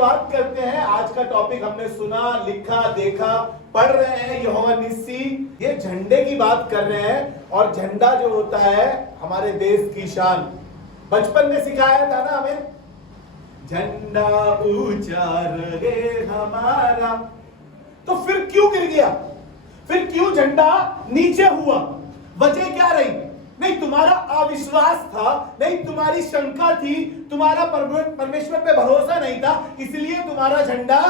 बात करते हैं। आज का टॉपिक हमने सुना, लिखा, देखा, पढ़ रहे हैं। यहोवा निस्सी, ये झंडे की बात कर रहे हैं। और झंडा जो होता है हमारे देश की शान। बचपन में सिखाया था ना हमें, झंडा ऊंचा रहे हमारा। तो फिर क्यों गिर गया? फिर क्यों झंडा नीचे हुआ? वजह क्या रही? नहीं तुम्हारा अविश्वास था, नहीं तुम्हारी शंका थी, तुम्हारा परमेश्वर पे भरोसा नहीं था, इसलिए तुम्हारा झंडा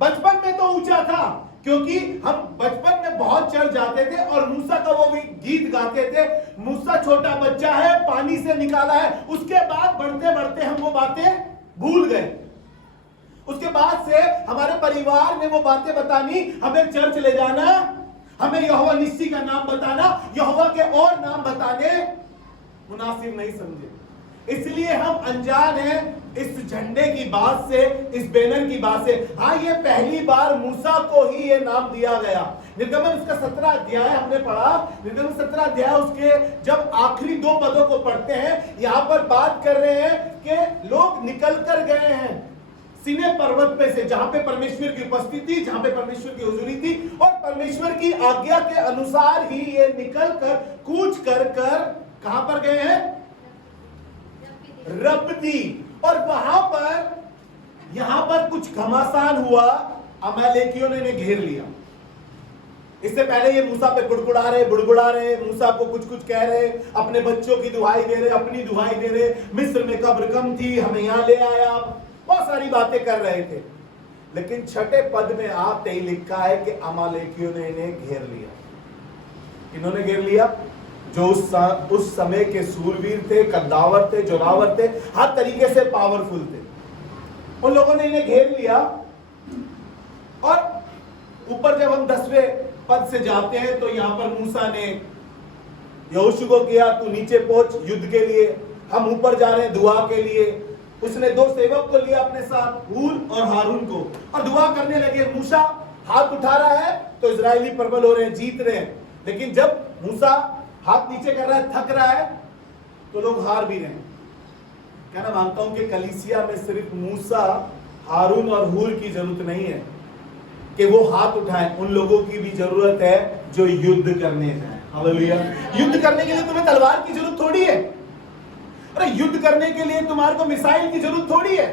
बचपन में तो ऊंचा था। क्योंकि हम बचपन में बहुत चढ़ जाते थे और मूसा का वो गीत गाते थे, मूसा छोटा बच्चा है, पानी से निकाला है। उसके बाद बढ़ते बढ़ते हम वो बातें भूल गए। उसके बाद से हमारे परिवार में वो बातें बतानी, हमें चर्च ले जाना, हमें यहोवा निस्सी का नाम बताना, यहोवा के और नाम बताने मुनासिब नहीं समझे। इसलिए हम अनजान हैं इस झंडे की बात से, इस बैनर की बात से। हाँ, ये पहली बार मूसा को ही ये नाम दिया गया। निर्गमन उसका 17 अध्याय हमने पढ़ा। निर्गमन 17 अध्याय उसके जब आखिरी 2 पदों को पढ़ते हैं, यहां पर बात कर रहे हैं कि लोग निकल कर गए हैं सीने पर्वत पे से, जहां पे परमेश्वर की उपस्थिति थी, जहां पे परमेश्वर की हुजूरी थी, और परमेश्वर की आज्ञा के अनुसार ही ये निकल कर कूच कर कहां पर गए हैं? रब्दी। और वहां पर यहां पर कुछ घमासान हुआ, अमालेकियों ने घेर लिया। इससे पहले ये मूसा पे बुड़बुड़ा रहे, मूसा को कुछ कुछ कह रहे, अपने बच्चों की दुहाई दे रहे, अपनी दुहाई दे रहे, मिस्र में कब्र कम थी, हमें यहां ले आया, बहुत सारी बातें कर रहे थे। लेकिन 6 पद में आते ही लिखा है कि अमालेकियों ने इन्हें घेर लिया। इन्होंने घेर लिया जो उस समय के सूरवीर थे, कद्दावर थे, जोरावर थे, हर तरीके से पावरफुल थे। उन लोगों ने इन्हें घेर लिया। और ऊपर जब हम 10वें पद से जाते हैं तो यहां पर मूसा ने यहोशू को किया, तू नीचे पहुंच युद्ध के लिए, हम ऊपर जा रहे हैं दुआ के लिए। उसने 2 सेवक को लिया अपने साथ, हूर और हारून को, और दुआ करने लगे। मूसा हाथ उठा रहा है तो इजरायली प्रबल हो रहे हैं, जीत रहे हैं। लेकिन जब मूसा हाथ नीचे कर रहा है, थक रहा है, तो लोग हार भी रहे हैं। कहना मानता हूं कि कलीसिया में सिर्फ मूसा, हारून और हूर की जरूरत नहीं है कि वो हाथ उठाएं। उन लोगों की भी जरूरत है जो युद्ध करने जाएं। हालेलुया। युद्ध करने के लिए तुम्हें तलवार की जरूरत थोड़ी है। अरे युद्ध करने के लिए तुम्हारे को मिसाइल की जरूरत थोड़ी है।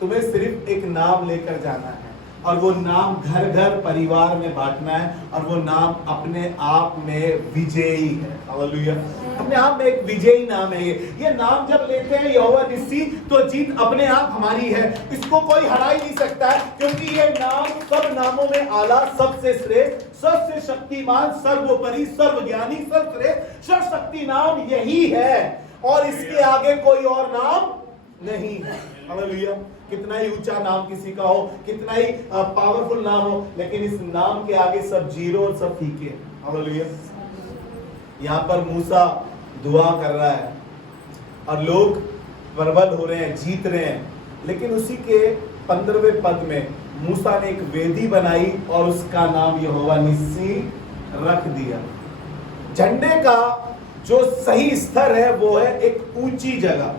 तुम्हें सिर्फ एक नाम लेकर जाना है, और वो नाम घर घर परिवार में बांटना है, और वो नाम अपने आप में विजयी है। हालेलुया। अपने आप में एक विजयी नाम है ये नाम जब लेते हैं यहोवा निस्सी, तो जीत अपने आप हमारी है। इसको कोई हरा ही नहीं सकता है, क्योंकि ये नाम सब नामों में आला, सबसे श्रेष्ठ, सबसे शक्तिमान, सर्वोपरि, सर्वज्ञानी, सर्वश्रेष्ठ, सर्वशक्ति नाम यही है, और इसके आगे कोई और नाम नहीं है। हालेलुया। कितना ही ऊंचा नाम किसी का हो, कितना ही पावरफुल नाम हो, लेकिन इस नाम के आगे सब जीरो और सब फीके। हालेलुया। यहां पर मूसा दुआ कर रहा है और लोग प्रबल हो रहे हैं, जीत रहे हैं। लेकिन उसी के 15वें पद में मूसा ने एक वेदी बनाई और उसका नाम यहोवा निस्सी रख दिया। झंडे का जो सही स्तर है वो है एक ऊंची जगह,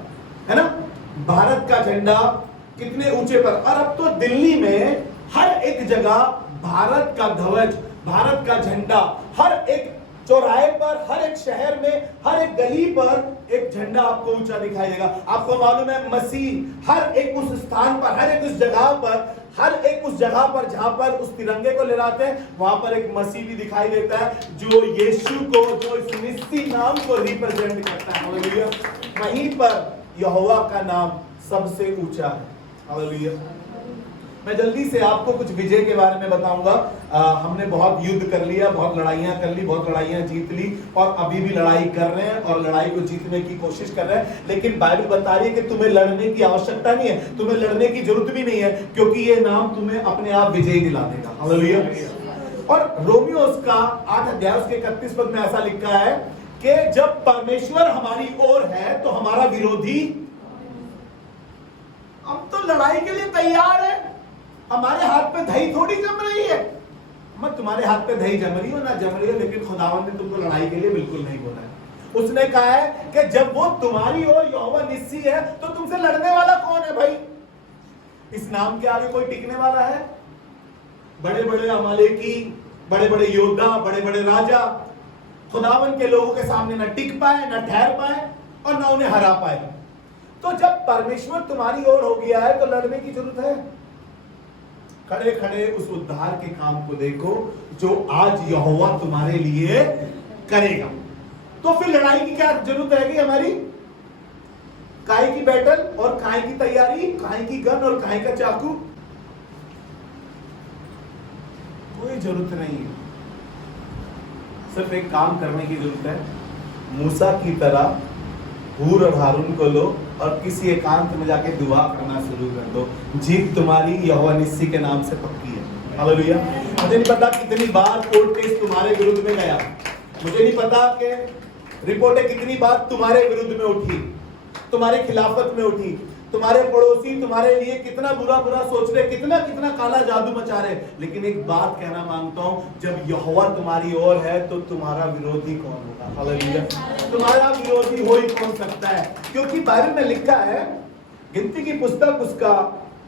है ना। भारत का झंडा कितने ऊंचे पर, और अब तो दिल्ली में हर एक जगह भारत का ध्वज, भारत का झंडा, हर एक चौराहे पर, हर एक शहर में, हर एक गली पर एक झंडा आपको ऊंचा दिखाई देगा। आपको मालूम है मसीह हर एक उस स्थान पर, हर एक उस जगह पर, हर एक उस जगह पर जहां पर उस तिरंगे को लहराते हैं, वहां पर एक मसीह भी दिखाई देता है जो यीशु को, जो इस निस्सी नाम को रिप्रेजेंट करता है। हालेलुया। वहीं पर यहोवा का नाम सबसे ऊंचा है। हालेलुया। मैं जल्दी से आपको कुछ विजय के बारे में बताऊंगा। हमने बहुत युद्ध कर लिया, बहुत लड़ाइयां कर ली, बहुत लड़ाइयां जीत ली, और अभी भी लड़ाई कर रहे हैं और लड़ाई को जीतने की कोशिश कर रहे हैं। लेकिन बाइबल बता रही है कि तुम्हें लड़ने की आवश्यकता नहीं है, तुम्हें लड़ने की जरूरत भी नहीं है, क्योंकि ये नाम तुम्हें अपने आप विजयी दिला देगा। हालेलुया। और रोमियो उसका 8 अध्याय उसके 31 पद में ऐसा लिखा है कि जब परमेश्वर हमारी ओर है तो हमारा विरोधी हम तो लड़ाई के लिए तैयार है। हमारे हाथ पे दही थोड़ी जम रही है। मत तुम्हारे हाथ पे दही जम रही हो ना जम रही हो, लेकिन खुदावन ने तुमको लड़ाई के लिए बिल्कुल नहीं बोला है। उसने कहा है कि जब वो तुम्हारी ओर यहोवा निस्सी है तो तुमसे लड़ने वाला कौन है भाई? इस नाम के आगे कोई टिकने वाला है? बड़े बड़े अमालेकी, बड़े बड़े योद्धा, बड़े बड़े राजा खुदावन के लोगों के सामने न टिक पाए, न ठहर पाए और न उन्हें हरा पाए। तो जब परमेश्वर तुम्हारी ओर हो गया है तो लड़ने की जरूरत है? खड़े खड़े उस उद्धार के काम को देखो जो आज यहोवा तुम्हारे लिए करेगा। तो फिर लड़ाई की क्या जरूरत रहेगी हमारी? काय की बैटल और काय की तैयारी, काय की गन और काय का चाकू? कोई जरूरत नहीं है। सिर्फ एक काम करने की जरूरत है। मूसा की तरह हूर और हारून को लो और किसी एकांत में जाके दुआ करना शुरू कर दो। जीत तुम्हारी यहोवा निस्सी के नाम से पक्की है। हालेलुया। मुझे नहीं पता कितनी बार कोर्ट केस तुम्हारे विरुद्ध में गया, मुझे नहीं पता कि रिपोर्टें कितनी बार तुम्हारे विरुद्ध में उठी, तुम्हारे खिलाफत में उठी, तुम्हारे पड़ोसी तुम्हारे लिए कितना बुरा बुरा सोच रहे, कितना कितना काला जादू मचा रहे, लेकिन एक बात कहना मांगता हूं, जब यहोवा तुम्हारी ओर है तो तुम्हारा विरोधी कौन होगा? हालेलुया। तुम्हारा विरोधी हो ही कौन सकता है? क्योंकि बाइबल में लिखा है, गिनती की पुस्तक उसका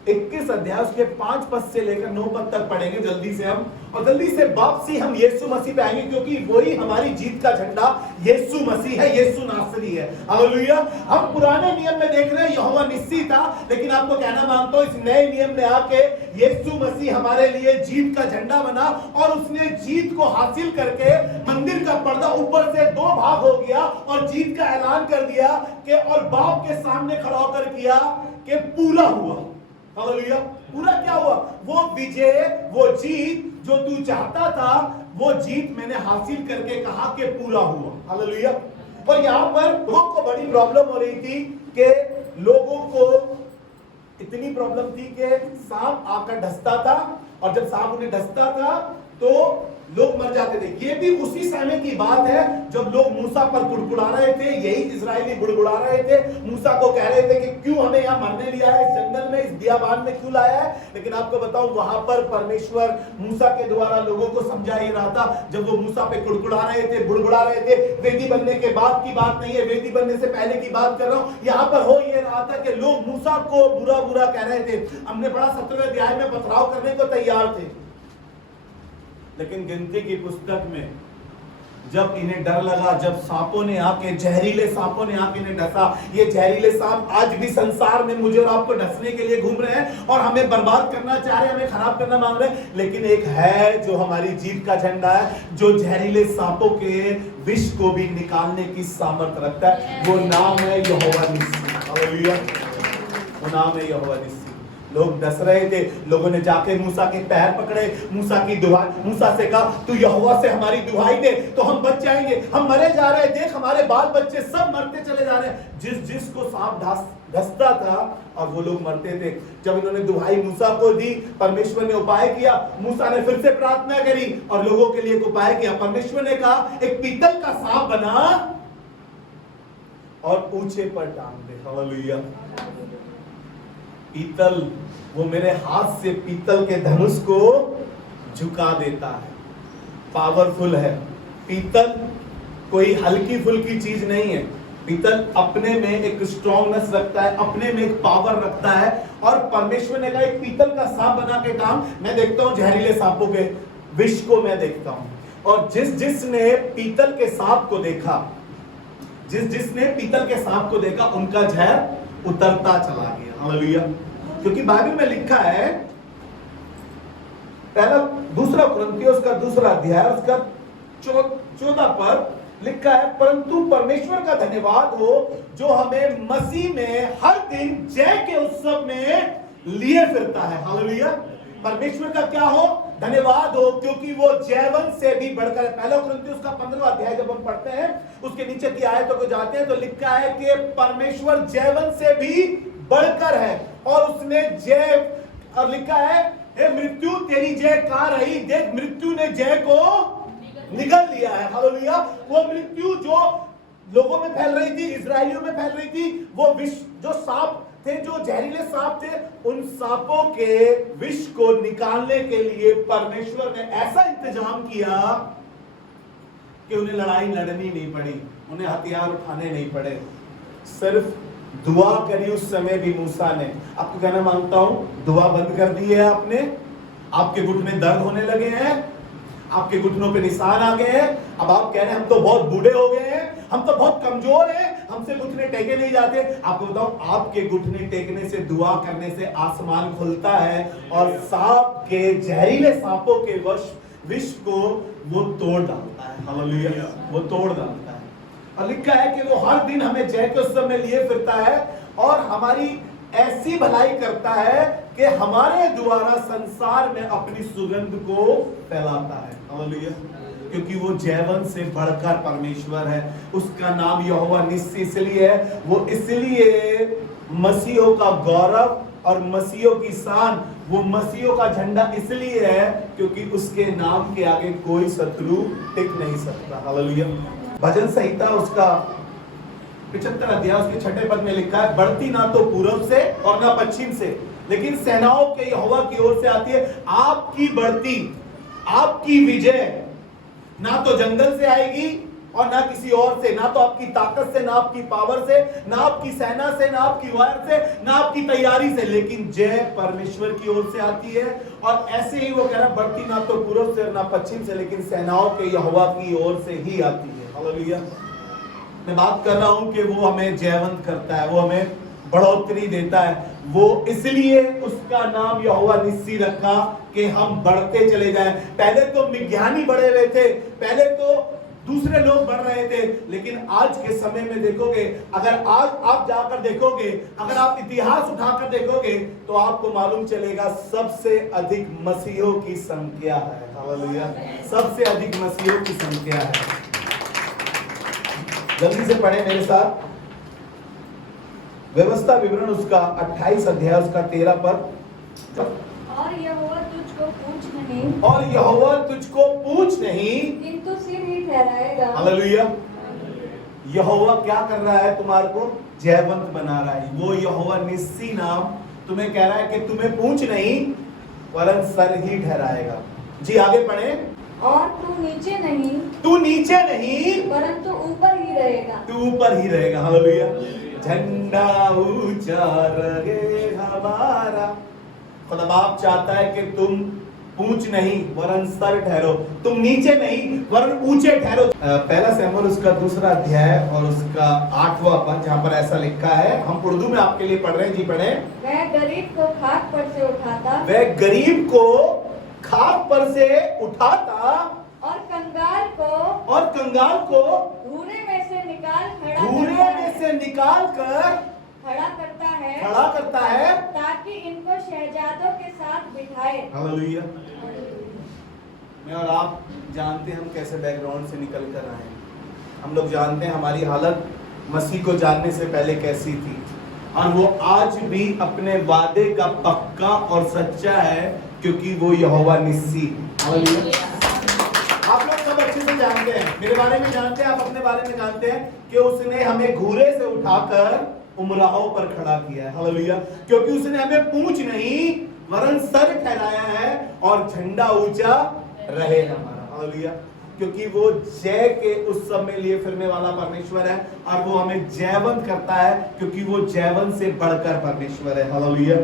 21 अध्याय उसके 5 पद से लेकर 9 पद तक पढ़ेंगे जल्दी से हम, और जल्दी से वापसी हम यीशु मसीह पे आएंगे, क्योंकि वही हमारी जीत का झंडा यीशु मसीह है, यीशु नासरी है। हालेलुया। हम पुराने नियम में देख रहे हैं यहोवा निस्सी था, लेकिन आपको कहना मांगता हूं इस नए नियम में आके यीशु मसीह हमारे लिए जीत का झंडा बना और उसने जीत को हासिल करके मंदिर का पर्दा ऊपर से 2 भाग हो गया और जीत का ऐलान कर दिया कि और बाप के सामने खड़ा होकर किया कि पूरा हुआ। हालेलुया। पूरा क्या हुआ? वो विजय, वो जीत जो तू चाहता था, वो जीत मैंने हासिल करके कहा कि पूरा हुआ। हालेलुया। और यहां पर लोगों को बड़ी प्रॉब्लम हो रही थी कि लोगों को इतनी प्रॉब्लम थी कि सांप आकर डसता था और जब सांप उन्हें डसता था तो लोग मर जाते थे। ये भी उसी समय की बात है जब लोग मूसा पर गुड़गुड़ा रहे थे, यही इजरायली गुड़गुड़ा रहे थे, मूसा को कह रहे थे कि क्यों हमें यहाँ मरने लिया है, इस जंगल में, इस बियाबान में क्यों लाया है। लेकिन आपको बताऊं वहां पर परमेश्वर मूसा के द्वारा लोगों को समझा ही रहा था। जब वो मूसा पे गुड़गुड़ा रहे थे, बुड़बुड़ा रहे थे, वेदी बनने के बाद की बात नहीं है, वेदी बनने से पहले की बात कर रहा हूं। यहाँ पर हो ये रहा था कि लोग मूसा को बुरा बुरा कह रहे थे। हमने बड़ा 17वें अध्याय में पथराव करने को तैयार थे, लेकिन गिनती की पुस्तक में जब इन्हें डर लगा, जब सांपों ने आके, जहरीले सांपों ने आके इन्हें डसा, ये जहरीले सांप आज भी संसार में मुझे और आपको डसने के लिए घूम रहे हैं और हमें बर्बाद करना चाह रहे हैं, हमें खराब करना मांग रहे हैं। लेकिन एक है जो हमारी जीत का झंडा है, जो जहरीले सांपों के विष को भी निकालने की सामर्थ्य रखता है। वो नाम है यहोवा निस्सी। हालेलुया। वो नाम है यहोवा निस्सी। लोग डस रहे थे, लोगों ने जाके मूसा के पैर पकड़े, मूसा की दुहाई, मूसा से कहा तू यहोवा से हमारी दुहाई दे तो हम बच जाएंगे, हम मरे जा रहे हैं, देख हमारे बाल बच्चे सब मरते चले जा रहे हैं। जिस जिसको सांप डसता था और वो लोग मरते थे। जब इन्होंने दुहाई मूसा को दी, परमेश्वर ने उपाय किया, मूसा ने फिर से प्रार्थना करी और लोगों के लिए एक उपाय किया। परमेश्वर ने कहा एक पीतल का सांप बना और ऊंचे पर टांग दे। हालेलुया। पीतल, वो मेरे हाथ से पीतल के धनुष को झुका देता है, पावरफुल है। पीतल कोई हल्की फुल्की चीज नहीं है। पीतल अपने में एक स्ट्रॉन्गनेस रखता है, अपने में एक पावर रखता है। और परमेश्वर ने कहा एक पीतल का सांप बना के काम। मैं देखता हूं जहरीले सांपों के विष को मैं देखता हूं, और जिसने पीतल के सांप को देखा, जिसने पीतल के सांप को देखा, उनका जहर उतरता चला गया। हालेलुया। क्योंकि बाइबल में लिखा है, पहला दूसरा कुरिन्थियों का 2 अध्याय उसका 14 पद लिखा है, परंतु परमेश्वर का धन्यवाद हो जो हमें मसीह में हर दिन जय के उत्सव में लिए फिरता है। हालेलुया। परमेश्वर का क्या हो? धन्यवाद हो, क्योंकि वो जैवन से भी बढ़कर है। पहला कुरिन्थियों का 15वां अध्याय जब हम पढ़ते हैं, उसके नीचे की आयतों को जाते हैं तो लिखा है कि परमेश्वर जैवन से भी बढ़कर है और उसने जय, और लिखा है हे मृत्यु तेरी जय कहां रही, देख मृत्यु ने जय को निगल लिया है। हालेलुया। वो मृत्यु जो लोगों में फैल रही थी, इजरायलियों में फैल रही थी, वो विष जो सांप थे, जो जहरीले सांप थे, उन सांपों के विष को निकालने के लिए परमेश्वर ने ऐसा इंतजाम किया कि उन्हें लड़ाई लड़नी नहीं पड़ी, उन्हें हथियार उठाने नहीं पड़े। सिर्फ दुआ करी उस समय भी मूसा ने। आपको कहना मानता हूं, दुआ बंद कर दी है आपने, आपके घुटने दर्द होने लगे हैं, आपके घुटनों पे निशान आ गए हैं। अब आप कह रहे हैं हम तो बहुत बूढ़े हो गए हैं, हम तो बहुत कमजोर हैं, हमसे घुटने टेके नहीं जाते। आपको बताऊं, आपके घुटने टेकने से, दुआ करने से आसमान खुलता है और सांप के, जहरीले सांपों के विष को वो तोड़ डालता है। हालेलुया, वो तोड़ डालता है। और लिखा है कि वो हर दिन हमें जय के उत्सव में लिए फिरता है और हमारी ऐसी भलाई करता है कि हमारे द्वारा संसार में अपनी सुगंध को फैलाता है। हालेलुया, क्योंकि वो जयवंत से बढ़कर परमेश्वर है। उसका नाम यहोवा निस्सी इसलिए है, वो इसलिए मसीहों का गौरव और मसीहों की शान, वो मसीहों का झंडा इसलिए है क्योंकि उसके नाम के आगे कोई शत्रु टिक नहीं सकता। हालेलुया। भजन संहिता उसका 75 अध्याय उसके 6 पद में लिखा है, बढ़ती ना तो पूर्व से और ना पश्चिम से, लेकिन सेनाओं के यहोवा की ओर से आती है। आपकी बढ़ती, आपकी विजय ना तो जंगल से आएगी और ना किसी और से, ना तो आपकी ताकत से, ना आपकी पावर से, ना आपकी सेना से, ना आपकी वार से, ना आपकी तैयारी से, लेकिन जय परमेश्वर की ओर से आती है। और ऐसे ही वो कह रहा है, बढ़ती ना तो पूर्व से ना पश्चिम से, लेकिन सेनाओं के यहोवा की ओर से ही आती है। हालेलुया। मैं बात कर रहा हूं कि वो हमें जयवंत करता है, वो हमें बढ़ोतरी देता है। वो इसलिए उसका नाम यहोवा निस्सी रखा कि हम बढ़ते चले जाएं। पहले तो विज्ञानी बढ़े हुए थे, पहले तो दूसरे लोग बढ़ रहे थे, लेकिन आज के समय में देखोगे, अगर आज आप जाकर देखोगे, अगर आप इतिहास उठाकर देखोगे, तो आपको मालूम चलेगा सबसे अधिक मसीहों की संख्या है। हालेलुया, सबसे अधिक मसीहों की संख्या है। जल्दी से पढ़े मेरे साथ, व्यवस्था विवरण उसका 28 अध्याय उसका 13 पद। और यहोवा तुझको पूछ नहीं, और यहोवा तुझको पूछ नहीं, किंतु सिर ही ठहराएगा। हालेलुया। यहोवा क्या कर रहा है? तुम्हारे को जयवंत बना रहा है। वो यहोवा निस्सी नाम तुम्हें कह रहा है कि तुम्हें पूछ नहीं वरन सर ही ठहराएगा। जी आगे पढ़े। और तू नीचे नहीं, तू नीचे नहीं परंतु ऊपर ही रहेगा। तू ऊपर ही रहेगा। हालेलुया। झंडा ऊंचा रहे हमारा। खुदा बाप चाहता है कि तुम पूंछ नहीं वरन सर ठहरो, तुम नीचे नहीं वरन ऊंचे ठहरो। पहला शमूएल उसका 2 अध्याय और उसका 8वां पद, जहां पर ऐसा लिखा है, हम उर्दू में आपके लिए पढ़ रहे हैं। जी पढ़े। वह गरीब को खाक पर से उठाता, वह गरीब को खाक पर से उठाता और कंगाल को धूरे में से निकाल कर खड़ा करता है, ताकि इनको शहजादों के साथ बिठाए। हालेलुया। मैं और आप जानते हैं हम कैसे बैकग्राउंड से निकल कर आए हैं। हम लोग जानते हैं हमारी हालत मसीह को जानने से पहले कैसी थी, और वो आज भी अपने वादे का पक्का और सच्चा है, क्योंकि वो यहोवा निस्सी। हालेलुया। आप लोग सब अच्छे से जानते हैं, मेरे बारे में जानते हैं, आप अपने बारे में जानते हैं कि उसने हमें घूरे से उठाकर उमराहों पर खड़ा किया है। हालेलुया। क्योंकि उसने हमें पूंछ नहीं वरन सर ठहराया है और झंडा ऊंचा रहे हमारा। हालेलुया। क्योंकि वो जय के उस समय लिए फिरने वाला परमेश्वर है, और वो हमें जयवंत करता है क्योंकि वो जयवंत से बढ़कर परमेश्वर है। हालेलुया।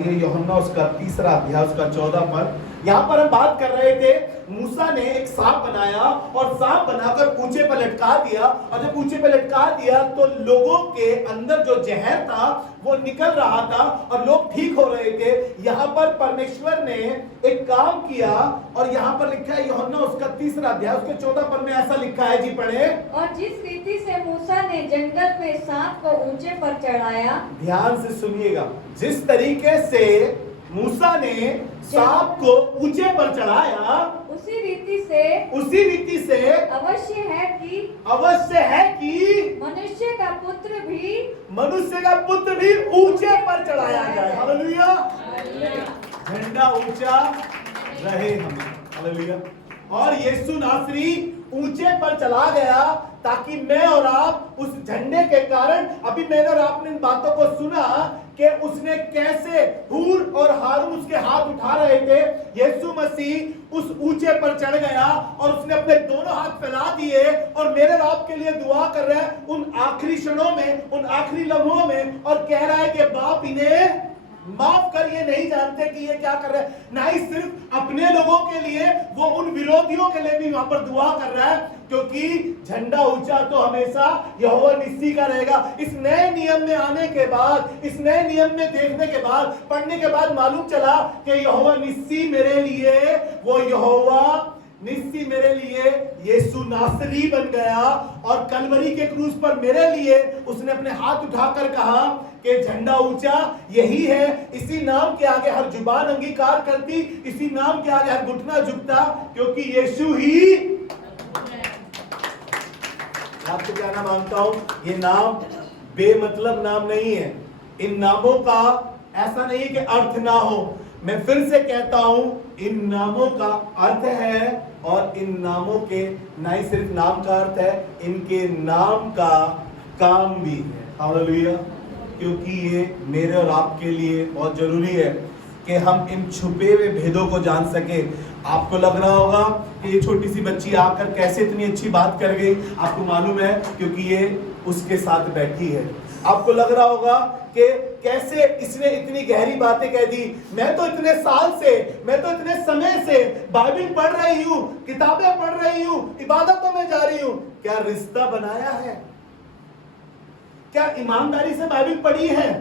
ये यूहन्ना उसका 3 अध्याय उसका 14 पद, यहाँ पर हम बात कर रहे थे। मूसा ने एक सांप बनाया और सांप बनाकर ऊंचे पर लटका दिया, और जब ऊंचे पर लटका दिया तो लोगों के अंदर जो जहर था वो निकल रहा था और लोग ठीक हो रहे थे। यहाँ पर परमेश्वर ने एक काम किया, और यहाँ पर लिखा है यूहन्ना उसका 3 अध्याय उसके 14 पद में ऐसा लिखा है। जी पढ़े। और जिस रीति से मूसा ने जंगल में सांप को ऊंचे पर चढ़ाया, ध्यान से सुनिएगा, जिस तरीके से मूसा ने सांप को ऊंचे पर चढ़ाया, उसी रीति से अवश्य है कि मनुष्य का पुत्र भी ऊंचे पर चढ़ाया जाए। हालेलुया। झंडा ऊंचा रहे हमें। हालेलुया। और यीशु नासरी ऊंचे पर चला गया ताकि मैं और आप उस झंडे के कारण, अभी मैंने और आपने इन बातों को सुना कि उसने कैसे हूर और हारून उसके हाथ उठा रहे थे। यीशु मसीह उस ऊंचे पर चढ़ गया और उसने अपने दोनों हाथ फैला दिए और मेरे और आपके लिए दुआ कर रहा है उन आखिरी क्षणों में, उन आखिरी लम्हों में, और कह रहा है कि बाप इन्हें माफ कर, ये नहीं जानते कि ये क्या कर रहे हैं। ना ही सिर्फ अपने लोगों के लिए, वो उन विरोधियों के लिए भी वहां पर दुआ कर रहा है, क्योंकि झंडा ऊंचा तो हमेशा यहोवा निस्सी का रहेगा। इस नए नियम में आने के बाद, इस नए नियम में देखने के बाद, पढ़ने के बाद मालूम चला कि यहोवा निस्सी मेरे लिए, वो यहोवा निस्सी मेरे लिए यीशु नासरी बन गया और कलवरी के क्रूस पर मेरे लिए उसने अपने हाथ उठाकर कहा कि झंडा ऊंचा यही है, इसी नाम के आगे हर जुबान अंगीकार करती, इसी नाम के आगे हर घुटना झुकता, क्योंकि यीशु ही। आपको क्या नाम मानता हूं, ये नाम बेमतलब नाम नहीं है। इन नामों का ऐसा नहीं कि अर्थ ना हो। मैं फिर से कहता हूं, इन नामों का अर्थ है और इन नामों के ना ही सिर्फ नाम का अर्थ है, इनके नाम का काम भी है। हालेलुया। क्योंकि ये मेरे और आपके लिए बहुत जरूरी है कि हम इन छुपे हुए भेदों को जान सके। आपको लग रहा होगा कि ये छोटी सी बच्ची आकर कैसे इतनी अच्छी बात कर गई। आपको मालूम है क्योंकि ये उसके साथ बैठी है। आपको लग रहा होगा कि कैसे इसने इतनी गहरी बातें कह दी। मैं तो इतने साल से, मैं तो इतने समय से बाइबल पढ़ रही हूँ, किताबें पढ़ रही हूँ, इबादतों में जा रही हूँ। क्या रिश्ता बनाया है? क्या ईमानदारी से बाइबल पढ़ी है?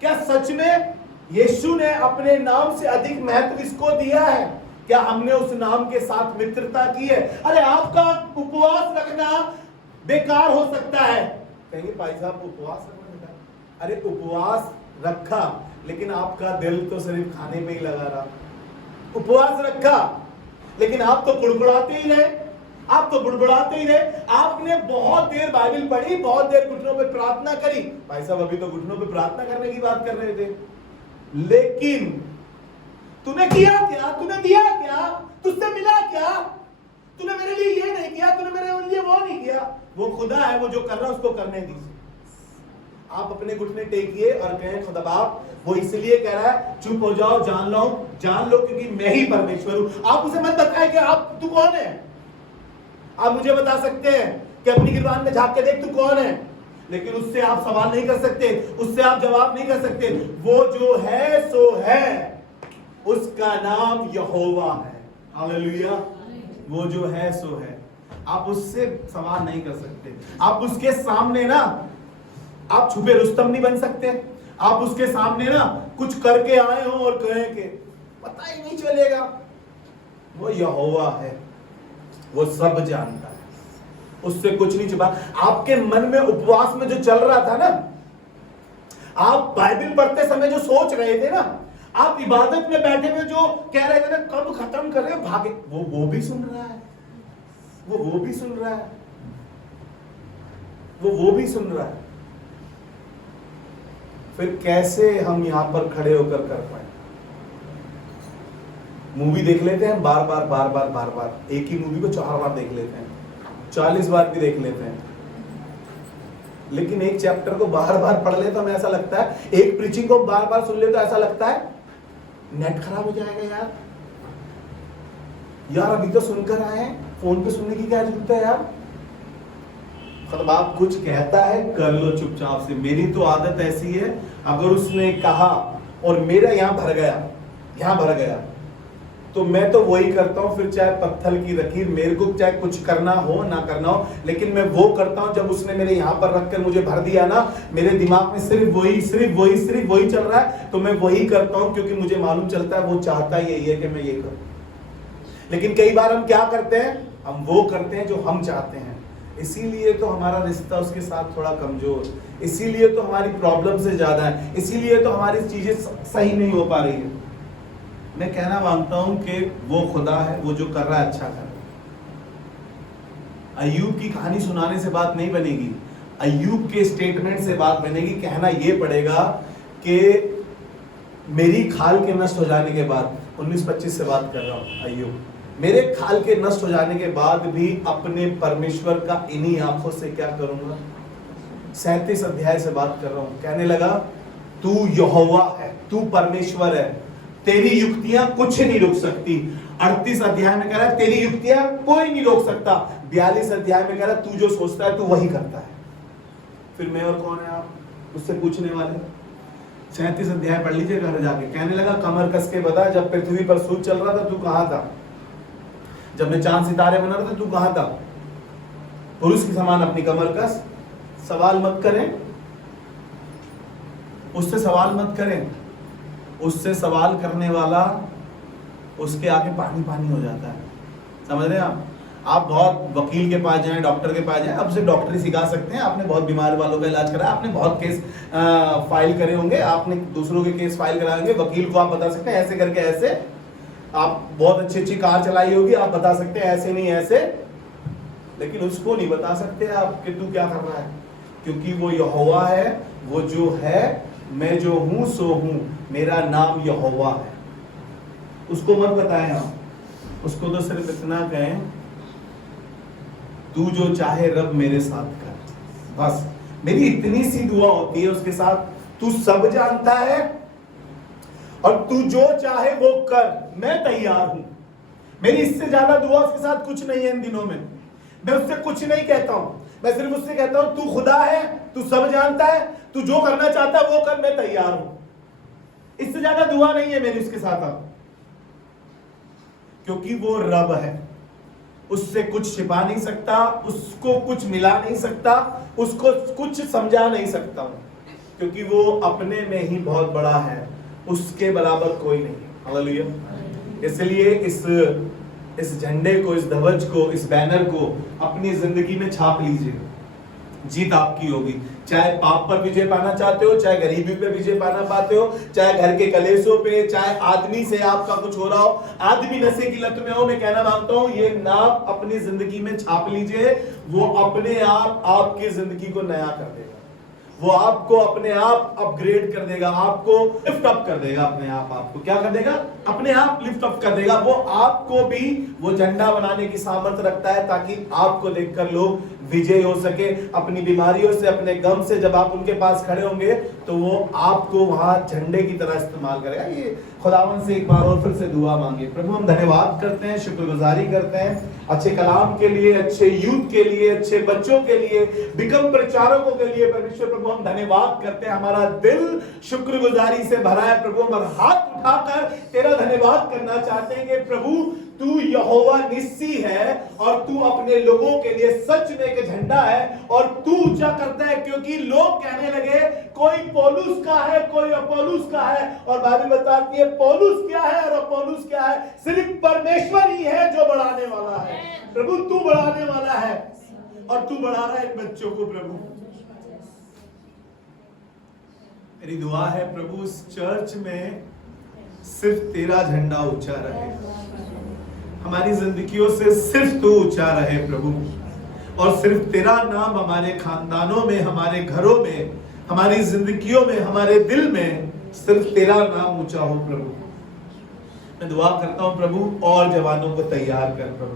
क्या सच में यीशु ने अपने नाम से अधिक महत्व इसको दिया है? क्या हमने उस नाम के साथ मित्रता की है? अरे आपका उपवास रखना बेकार हो सकता है। कहिए भाई साहब उपवास रखना बेकार? अरे उपवास रखा लेकिन आपका दिल तो सिर्फ खाने पे ही लगा रहा। उपवास रखा लेकिन आप तो गुड़गुड़ाते ही रहे, आप तो बुड़बुड़ाते ही रहे। आपने बहुत देर बाइबल पढ़ी, बहुत देर घुटनों पे प्रार्थना करी। भाई साहब अभी तो घुटनों पे प्रार्थना करने की बात कर रहे थे, लेकिन तूने किया क्या? तूने दिया क्या? तुझसे मिला क्या? तूने मेरे लिए ये नहीं किया, तूने मेरे लिए वो नहीं किया। वो खुदा है, वो जो कर रहा है उसको करने दीजिए। आप अपने घुटने टेकिए और कहें खुदा बाप, वो इसलिए कह रहा है चुप हो जाओ, जान लो क्योंकि मैं ही परमेश्वर हूं। आप उसे मत बताएं कि आप तू कौन है। आप मुझे बता सकते हैं कि अपनी गिरबान में झांक के देख तू कौन है, लेकिन उससे आप सवाल नहीं कर सकते, उससे आप जवाब नहीं कर सकते। वो जो है सो है, उसका नाम यहोवा है। हालेलुया। वो जो है सो है, आप उससे सवाल नहीं कर सकते। आप उसके सामने ना, आप छुपे रुस्तम नहीं बन सकते। आप उसके सामने ना कुछ करके आए हो और कहें कि पता ही नहीं चलेगा। वो यहोवा है, वो सब जानता है, उससे कुछ नहीं छुपा। आपके मन में उपवास में जो चल रहा था ना, आप बाइबल पढ़ते समय जो सोच रहे थे ना, आप इबादत में बैठे हुए जो कह रहे थे ना कब खत्म कर रहे हो भागे, वो भी सुन रहा है, वो भी सुन रहा है, वो भी सुन रहा है। फिर कैसे हम यहां पर खड़े होकर कर पाए? मूवी देख लेते हैं बार बार, एक ही मूवी को 4 बार देख लेते हैं, 40 बार भी देख लेते हैं, लेकिन एक चैप्टर को बार बार पढ़ ले तो हमें ऐसा लगता है, एक प्रीचिंग को बार बार सुन ले तो ऐसा लगता है नेट खराब हो जाएगा यार अभी तो सुनकर आए हैं, फोन पे सुनने की क्या जरूरत है यार। मतलब आप कुछ कहता है कर लो चुपचाप से। मेरी तो आदत ऐसी है, अगर उसने कहा और मेरा यहां भर गया तो मैं तो वही करता हूं। फिर चाहे पत्थर की लकीर, मेरे को चाहे कुछ करना हो ना करना हो, लेकिन मैं वो करता हूं जब उसने मेरे यहां पर रखकर मुझे भर दिया ना, मेरे दिमाग में सिर्फ वही चल रहा है, तो मैं वही करता हूं, क्योंकि मुझे मालूम चलता है वो चाहता यही है कि मैं ये करूं। लेकिन कई बार हम क्या करते हैं, हम वो करते हैं जो हम चाहते हैं। इसीलिए तो हमारा रिश्ता उसके साथ थोड़ा कमजोर, इसीलिए तो हमारी प्रॉब्लम से ज्यादा है, इसीलिए तो हमारी चीजें सही नहीं हो पा रही है। मैं कहना मांगता हूं कि वो खुदा है, वो जो कर रहा है अच्छा कर रहा है। अय्यूब की कहानी सुनाने से बात नहीं बनेगी, अय्यूब के स्टेटमेंट से बात बनेगी। कहना ये पड़ेगा कि मेरी खाल के नष्ट हो जाने के बाद, 19-25 से बात कर रहा हूं अय्यूब, मेरे खाल के नष्ट हो जाने के बाद भी अपने परमेश्वर का इन्हीं आंखों से क्या करूंगा। 37 अध्याय से बात कर रहा हूं। कहने लगा तू यहोवा है, तू परमेश्वर है, तेरी युक्तियां कुछ नहीं रुक सकती। 38 अध्याय में कह रहा है तेरी युक्तियां कोई नहीं रोक सकता। 42 अध्याय में कह रहा है तू जो सोचता है तू वही करता है। फिर मैं और कौन है आप उससे पूछने वाले। 37 अध्याय पढ़ लीजिए घर जाके। कहने लगा कमर कस के बता, जब पृथ्वी पर सूरज चल रहा था तू कहां था? जब मैं चांद सितारे बना रहा था तू कहां था? पुरुष के समान अपनी कमर कस। सवाल मत करें उससे, सवाल मत करें उससे। सवाल करने वाला उसके आगे पानी पानी हो जाता है। समझ रहे हैं आप बहुत वकील के पास जाएं, डॉक्टर के पास जाएं, अब से डॉक्टरी सिखा सकते हैं। आपने बहुत बीमार वालों का इलाज करा, आपने बहुत केस फाइल करे होंगे, आपने दूसरों के केस फाइल कराए होंगे। वकील को आप बता सकते हैं ऐसे करके ऐसे। आप बहुत अच्छी अच्छी कार चलाई होगी, आप बता सकते हैं ऐसे नहीं ऐसे। लेकिन उसको नहीं बता सकते आप कि तू क्या कर रहा है, क्योंकि वो यहोवा है। वो जो है, मैं जो हूं सो हूं, मेरा नाम यहोवा है। उसको मत बताएं आप, उसको तो सिर्फ इतना कहें तू जो चाहे रब मेरे साथ कर। बस मेरी इतनी सी दुआ होती है उसके साथ। तू सब जानता है और तू जो चाहे वो कर, मैं तैयार हूं। मेरी इससे ज्यादा दुआ उसके साथ कुछ नहीं है इन दिनों में। मैं उससे कुछ नहीं कहता हूं, मैं सिर्फ उससे कहता हूं तू खुदा है, तू सब जानता है, तू जो करना चाहता है वो कर, मैं तैयार हूं। इससे ज्यादा दुआ नहीं है मेरी उसके साथ अब, क्योंकि वो रब है। उससे कुछ छिपा नहीं सकता, उसको कुछ मिला नहीं सकता, उसको कुछ समझा नहीं सकता, क्योंकि वो अपने में ही बहुत बड़ा है, उसके बराबर कोई नहीं। हालेलुया। इसलिए इस झंडे को, इस ध्वज को, इस बैनर को अपनी जिंदगी में छाप लीजिए। जीत आपकी होगी। चाहे पाप पर विजय पाना चाहते हो, चाहे गरीबी पे विजय पाना पाते हो, चाहे घर के कलेशों पे, चाहे आदमी से आपका कुछ हो रहा हो, आदमी नशे की लत में हो, मैं कहना मांगता हूं ये नाम अपनी जिंदगी में छाप लीजिए। वो अपने आप आपकी जिंदगी को नया कर देगा। वो आपको अपने आप अपग्रेड कर देगा, आपको लिफ्ट अप कर देगा। अपने आप आपको क्या कर देगा? अपने आप लिफ्ट अप कर देगा। वो आपको भी वो झंडा बनाने की सामर्थ्य रखता है, ताकि आपको देखकर लोग विजय हो सके अपनी बीमारियों से, अपने गम से। जब आप उनके पास खड़े होंगे तो वो आपको वहां झंडे की तरह इस्तेमाल करेगा। ये खुदावन से एक बार और फिर से दुआ मांगे। प्रभु हम धन्यवाद करते हैं, शुक्रगुजारी करते हैं अच्छे कलाम के लिए, अच्छे यूथ के लिए, अच्छे बच्चों के लिए, बिकम प्रचारकों के लिए। परमेश्वर प्रभु हम धन्यवाद करते हैं, हमारा दिल शुक्रगुजारी से भरा है। प्रभु हम हाथ उठाकर तेरा धन्यवाद करना चाहते हैं कि प्रभु तू यहोवा निस्सी है और तू अपने लोगों के लिए सच में एक झंडा है, और तू ऊंचा करता है। क्योंकि लोग कहने लगे कोई पौलुस का है, कोई अपोलुस का है, और बाइबल बताती है पौलुस क्या है और अपोलुस क्या है? सिर्फ परमेश्वर ही है जो बढ़ाने वाला है। प्रभु तू बढ़ाने वाला है, और तू बढ़ा रहा है इन बच्चों को। प्रभु मेरी दुआ है प्रभु इस चर्च में सिर्फ तेरा झंडा ऊंचा रहे, हमारी जिंदगियों से सिर्फ तू ऊंचा रहे प्रभु, और सिर्फ तेरा नाम हमारे खानदानों में, हमारे घरों में, हमारी जिंदगियों में, हमारे दिल में सिर्फ तेरा नाम ऊंचा हो प्रभु। मैं दुआ करता हूं प्रभु और जवानों को तैयार कर प्रभु।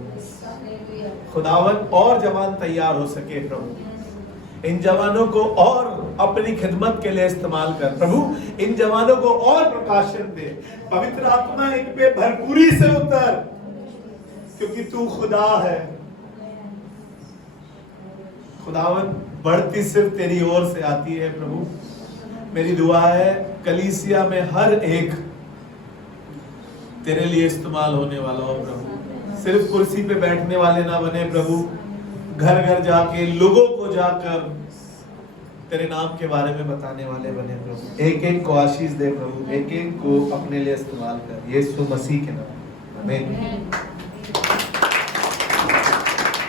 खुदावन और जवान तैयार हो सके प्रभु। इन जवानों को और अपनी खिदमत के लिए इस्तेमाल कर प्रभु। इन जवानों को और प्रकाशन दे। पवित्र आत्मा इन पे भरपूरी से उतर, क्योंकि तू खुदा है। खुदावन बढ़ती सिर्फ तेरी ओर से आती है प्रभु। मेरी दुआ है कलीसिया में हर एक तेरे लिए इस्तेमाल होने वाला हो प्रभु। सिर्फ कुर्सी पे बैठने वाले ना बने प्रभु, घर घर जाके लोगों को जाकर तेरे नाम के बारे में बताने वाले बने प्रभु। एक एक को आशीष दे प्रभु, एक एक को अपने लिए इस्तेमाल कर, यीशु मसीह के नाम में आमीन।